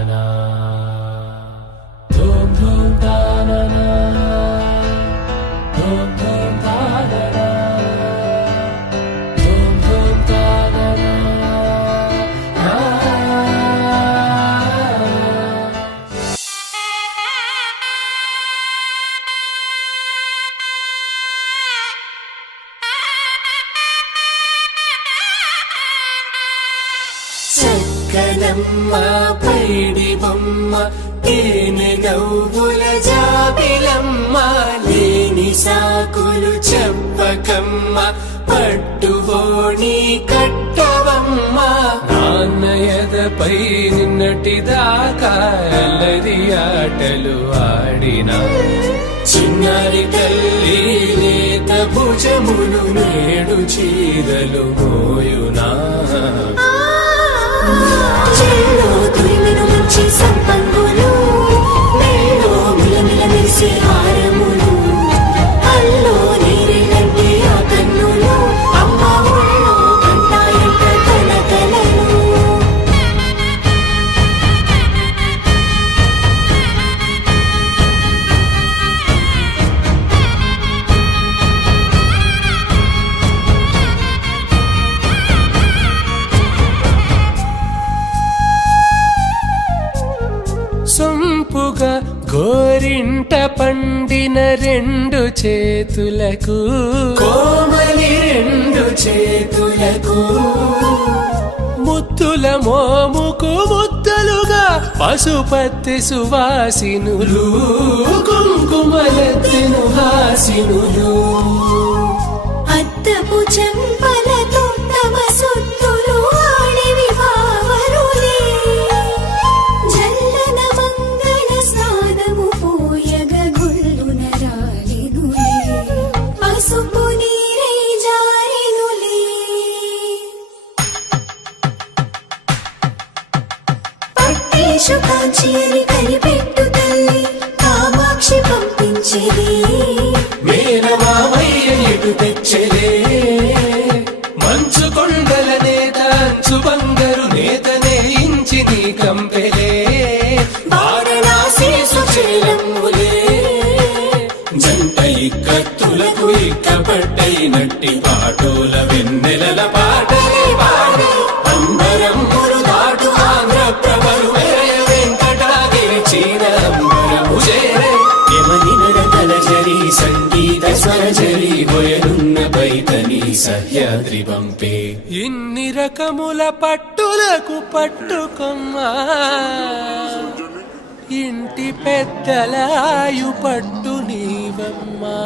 తాననా ధూమ్ ధూమ్ తాననా ధూమ్ ధూమ్ తాననా ధూమ్ ధూమ్ తాననా చక్కనమ్మ పైడి బొమ్మ తేనె నవ్వుల జాబిలమ్మ లేని సాకులు చెప్పకమ్మ పట్టువోణి కట్టవమ్మ నాన్నయదపై నిన్నటిదాకా అల్లరి ఆటలు ఆడినా చిన్నారి తల్లి లేత భుజములు నేడు చీరలు మోయునా చెల్లో తురిమిన మంచి సంపంగులు మెల్లో మిలమిల మెరిసే హారములు అల్లో నీరెళ్ళంటే ఆ కన్నులు అమ్మ ఒళ్ళో కంటాయంట తన కలలు సొంపుగా గోరింట పండిన రెండు చేతులకు కోమలి రెండు చేతులకు ముత్తుల మోముకు ముద్దలుగా పశుపతి సువాసినులు కుంకుమలెత్తిను హాసినులు అద్దపు చెంపలతో తమ సొత్తులు ఆడివి భావరులే జల్లన మంగళ స్నానము పోయగ గుల్లున రాలినులే పసుపు నీరై జారినులే పట్టేషు కాంచి అని కనిపెట్టు తల్లి కామాక్షి పంపించేది మేనమామయ్య ఎటు తెచ్చలే మంచు కొండల నేత అంచు బంగారు నేతనే ఇంచి నీ కంపెలే వారణాసి సుచేలమ్ములే జంట ఇక్కత్తులకు ఇక్కపట్టైనట్టి పాటోల వెన్నెలల పాటలే పాడే అంబరమ్ములు దాటు ఆంధ్ర ప్రభలు వేయ వెంకటాగిరి చీన అంబరము చేరే యమని నడతల జరి సంగీత స్వరజరి బొయలున్న పైతని సహ్యాద్రి పంపే ఇన్ని రకముల పట్టులకు పట్టుకొమ్మా ఇంటి పెద్దలాయు పట్టు నీవమ్మా.